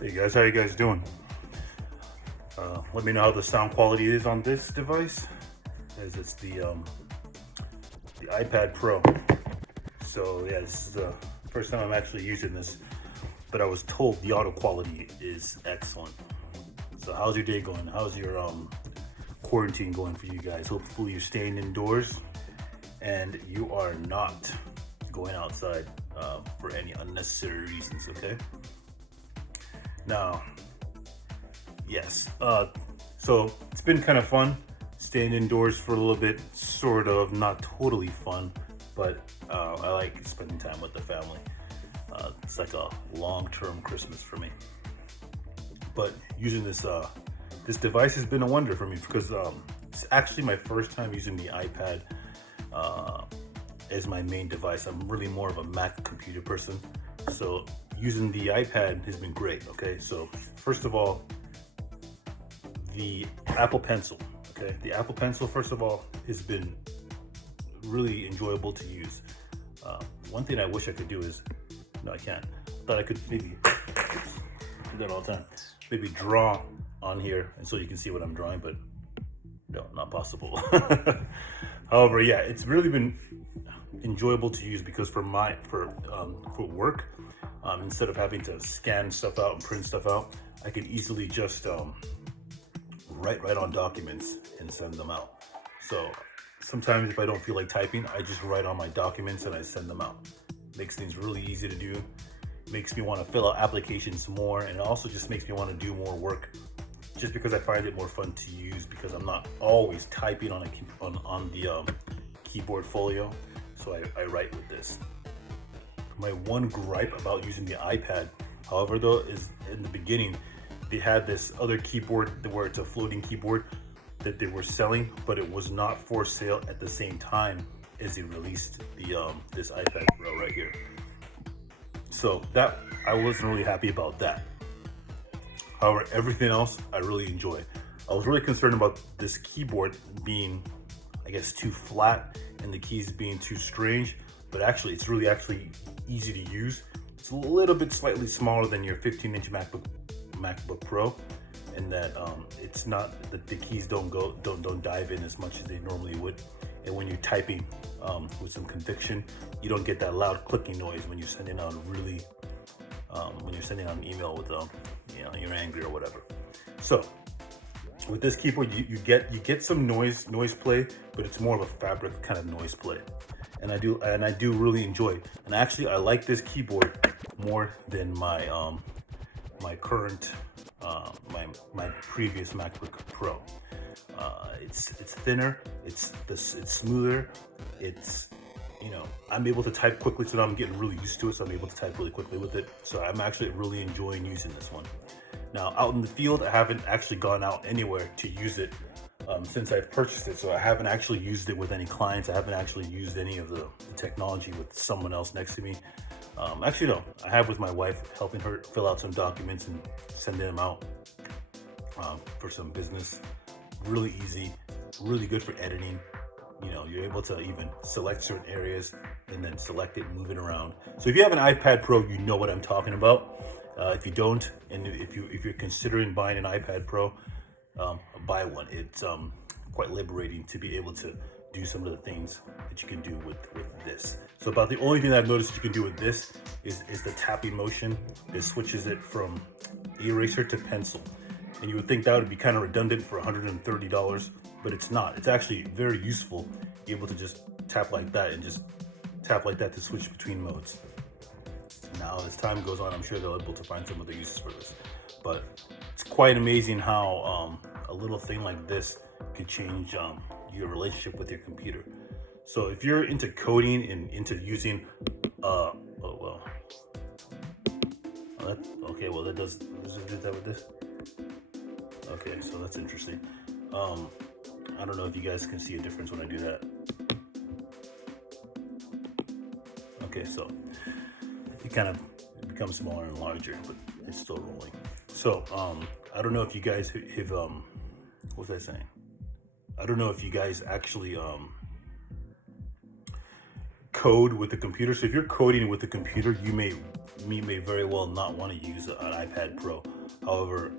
Hey guys, how you guys doing? Let me know how the sound quality is on this device, as it's the iPad Pro. So yeah, this is the first time I'm actually using this, but I was told the audio quality is excellent. So how's your day going? How's your quarantine going for you guys? Hopefully you're staying indoors and you are not going outside for any unnecessary reasons. Okay. Now, yes. So it's been kind of fun staying indoors for a little bit, sort of, not totally fun, but I like spending time with the family. It's like a long-term Christmas for me. But using this device has been a wonder for me because it's actually my first time using the iPad as my main device. I'm really more of a Mac computer person, so using the iPad has been great. Okay, so first of all, the Apple Pencil. Okay, the Apple Pencil, first of all, has been really enjoyable to use. One thing I wish I could do is, no, I can't. Thought I could maybe do that all the time. Maybe draw on here, and so you can see what I'm drawing, but no, not possible. However, yeah, it's really been enjoyable to use because for work, instead of having to scan stuff out and print stuff out, I can easily just write on documents and send them out. So sometimes if I don't feel like typing, I just write on my documents and I send them out. Makes things really easy to do. Makes me want to fill out applications more, and it also just makes me want to do more work just because I find it more fun to use because I'm not always typing on the keyboard folio. So I write with this. My one gripe about using the iPad, however, though, is in the beginning they had this other keyboard where it's a floating keyboard that they were selling, but it was not for sale at the same time as they released the this iPad Pro right here. So that I wasn't really happy about that. However, everything else I really enjoy. I was really concerned about this keyboard being, I guess, too flat and the keys being too strange, but actually it's really easy to use. It's a little bit slightly smaller than your 15-inch MacBook Pro, and that it's not that the keys don't dive in as much as they normally would. And when you're typing with some conviction, you don't get that loud clicking noise when you're sending out an email with you're angry or whatever. So with this keyboard, you get some noise play, but it's more of a fabric kind of noise play, and I do really enjoy it. And actually, I like this keyboard more than my my current my previous MacBook Pro. It's thinner, it's smoother, it's, I'm able to type quickly, so now I'm getting really used to it, so I'm able to type really quickly with it. So I'm actually really enjoying using this one. Now, out in the field, I haven't actually gone out anywhere to use it since I've purchased it, so I haven't actually used it with any clients. I haven't actually used any of the technology with someone else next to me. Actually, no, I have with my wife, helping her fill out some documents and sending them out for some business. Really easy, really good for editing. You're able to even select certain areas and then select it and move it around. So if you have an iPad Pro, you know what I'm talking about. If you don't, and if you're considering buying an iPad Pro, buy one. It's quite liberating to be able to do some of the things that you can do with this. So about the only thing that I've noticed you can do with this is the tapping motion. It switches it from eraser to pencil. And you would think that would be kind of redundant for $130, but it's not. It's actually very useful, be able to just tap like that and just tap like that to switch between modes. Now, as time goes on, I'm sure they'll be able to find some other uses for this. But it's quite amazing how a little thing like this could change your relationship with your computer. So if you're into coding and into using, that does it do that with this? Okay, so that's interesting. I don't know if you guys can see a difference when I do that. Okay, so it kind of becomes smaller and larger, but it's still rolling. So I don't know if you guys have what was I saying? I don't know if you guys actually code with the computer. So if you're coding with the computer, you may me may very well not want to use an iPad Pro. However,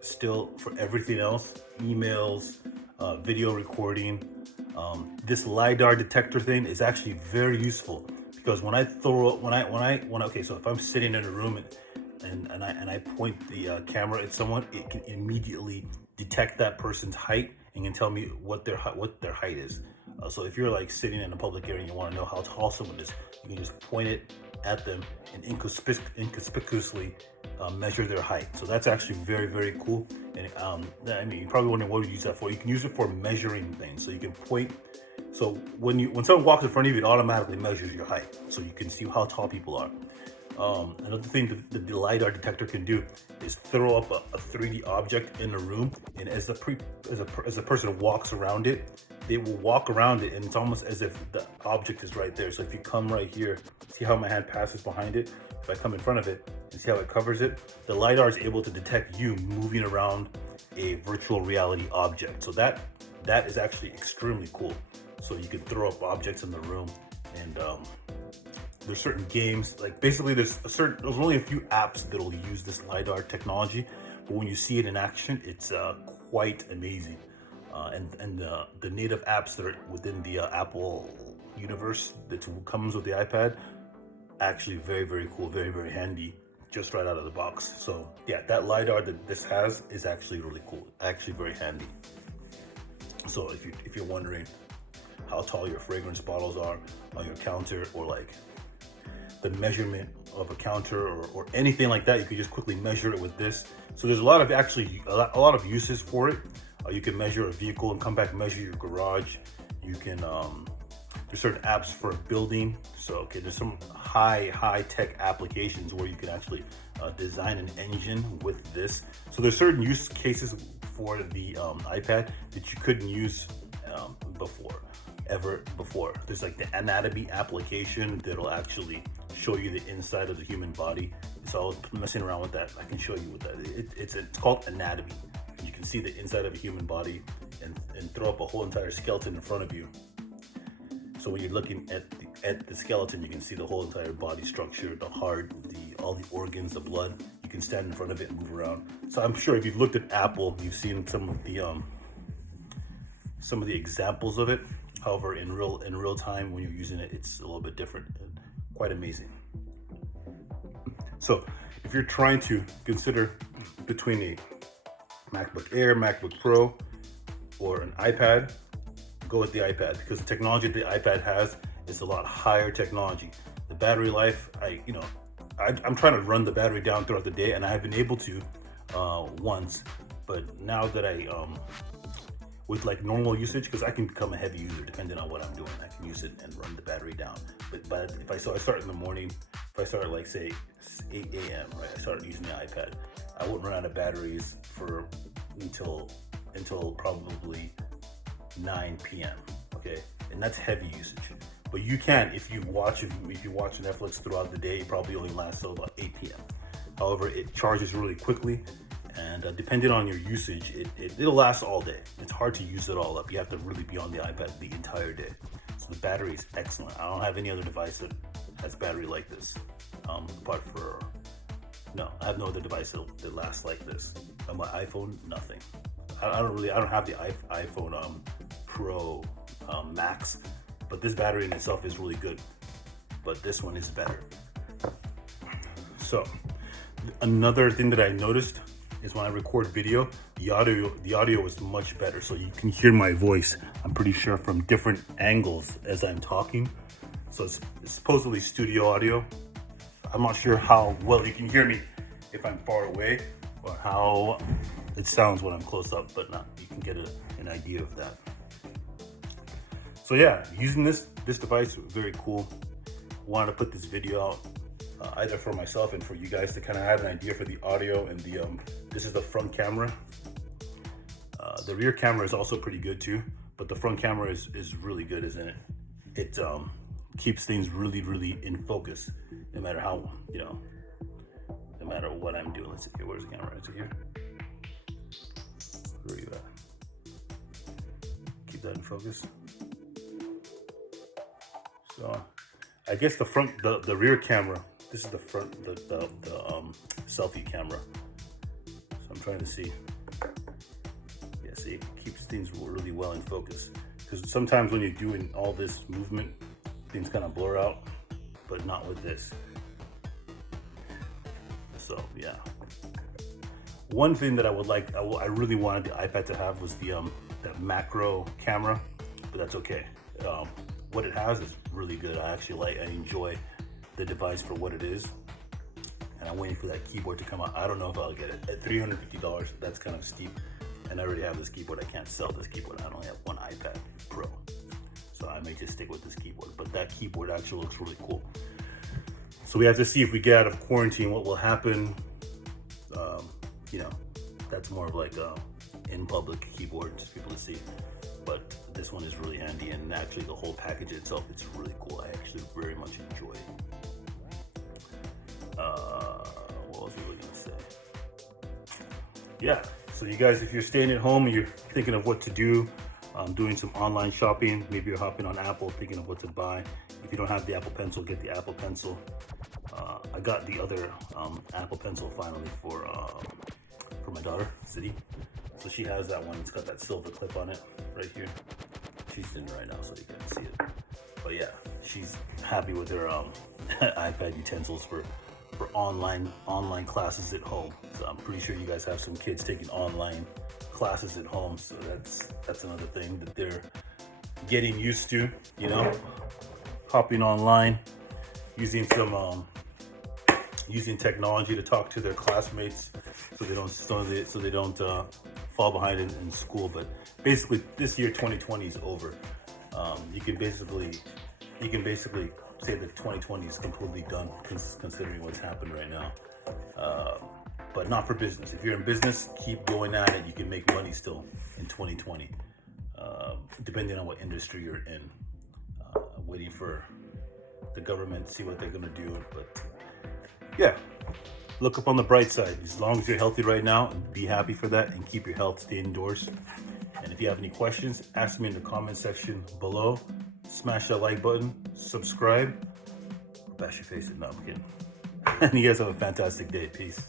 still for everything else, emails, video recording, this LiDAR detector thing is actually very useful, because when I throw okay, so if I'm sitting in a room and I point the camera at someone, it can immediately detect that person's height and can tell me what their height is. So if you're like sitting in a public area and you want to know how tall someone is, you can just point it at them and inconspicuously measure their height. So that's actually very, very cool. And I mean, you're probably wondering what you use that for. You can use it for measuring things. So you can point. So when someone walks in front of you, it automatically measures your height, so you can see how tall people are. Another thing the LiDAR detector can do is throw up a 3D object in a room, and as the person walks around it, they will walk around it, and it's almost as if the object is right there. So if you come right here, see how my hand passes behind it? If I come in front of it and see how it covers it, the LiDAR is able to detect you moving around a virtual reality object. So that is actually extremely cool. So you can throw up objects in the room, and there's certain games, like basically there's only a few apps that'll use this LiDAR technology, but when you see it in action, it's quite amazing. And the native apps that are within the Apple universe that comes with the iPad, actually very, very cool, very, very handy, just right out of the box. So yeah, that LiDAR that this has is actually really cool, actually very handy. So if you're wondering how tall your fragrance bottles are on your counter, or like the measurement of a counter, or anything like that, you could just quickly measure it with this. So there's a lot of uses for it. You can measure a vehicle and come back and measure your garage. You can there's certain apps for building. So okay, there's some high tech applications where you can actually design an engine with this. So there's certain use cases for the iPad that you couldn't use ever before. There's like the anatomy application that'll actually show you the inside of the human body. So I was messing around with that. I can show you what that is. It's called anatomy. You can see the inside of a human body and throw up a whole entire skeleton in front of you. So when you're looking at the skeleton, you can see the whole entire body structure, the heart, all the organs, the blood. You can stand in front of it and move around. So I'm sure if you've looked at Apple, you've seen some of the examples of it. However, in real time, when you're using it, it's a little bit different and quite amazing. So if you're trying to consider between a MacBook Air, MacBook Pro, or an iPad, go with the iPad, because the technology the iPad has is a lot higher technology. The battery life, I'm trying to run the battery down throughout the day, and I have been able to once, but now that with like normal usage, because I can become a heavy user depending on what I'm doing, I can use it and run the battery down. But if I start in the morning, if I start at like say 8 a.m., right, I started using the iPad, I won't run out of batteries until probably 9 p.m. Okay, and that's heavy usage. But you can, if you watch Netflix throughout the day, it probably only lasts till about 8 p.m. However, it charges really quickly, and depending on your usage, it'll last all day. It's hard to use it all up. You have to really be on the iPad the entire day. So the battery is excellent. I don't have any other device that has battery like this. I have no other device that lasts like this. On my iPhone, nothing. I don't have the iPhone Pro Max, but this battery in itself is really good. But this one is better. So another thing that I noticed is when I record video, the audio is much better. So you can hear my voice, I'm pretty sure, from different angles as I'm talking. So it's supposedly studio audio. I'm not sure how well you can hear me if I'm far away, or how it sounds when I'm close up, but you can get an idea of that. So yeah, using this device, very cool. Wanted to put this video out either for myself and for you guys to kind of have an idea for the audio. And this is the front camera. The rear camera is also pretty good too, but the front camera is really good, isn't it? It keeps things really, really in focus, no matter how, no matter what I'm doing. Let's see here, where's the camera? Is it here? Where are you at? Keep that in focus. So I guess the rear camera This is the front, the selfie camera. So I'm trying to see. Yeah, see, it keeps things really well in focus. Because sometimes when you're doing all this movement, things kind of blur out, but not with this. So yeah. One thing that I would like, I really wanted the iPad to have was the that macro camera, but that's okay. What it has is really good. I enjoy the device for what it is, and I'm waiting for that keyboard to come out. I don't know if I'll get it at $350. That's kind of steep, and I already have this keyboard. I can't sell this keyboard. I only have one iPad Pro, so I may just stick with this keyboard. But that keyboard actually looks really cool. So we have to see if we get out of quarantine, what will happen. You know, that's more of like a in public keyboard just people to see. But this one is really handy, and actually the whole package itself, it's really cool. I actually very much enjoy it. What was I really gonna say? Yeah, so you guys, if you're staying at home and you're thinking of what to do, doing some online shopping, maybe you're hopping on Apple thinking of what to buy. If you don't have the Apple Pencil, get the Apple Pencil. I got the other Apple Pencil finally for my daughter, City. So she has that one. It's got that silver clip on it right here. She's in right now, so you can't see it. But yeah, she's happy with her iPad utensils for online classes at home. So I'm pretty sure you guys have some kids taking online classes at home. So that's another thing that they're getting used to. You know, hopping online, using some using technology to talk to their classmates, so they don't fall behind in school. But basically, this year 2020 is over. You can basically say that 2020 is completely done, considering what's happened right now. But not for business. If you're in business, keep going at it. You can make money still in 2020, depending on what industry you're in. Waiting for the government to see what they're gonna do, but yeah, look up on the bright side. As long as you're healthy right now, be happy for that and keep your health, stay indoors. And if you have any questions, ask me in the comment section below. Smash that like button, subscribe, bash your face in. No, I'm kidding. And you guys have a fantastic day. Peace.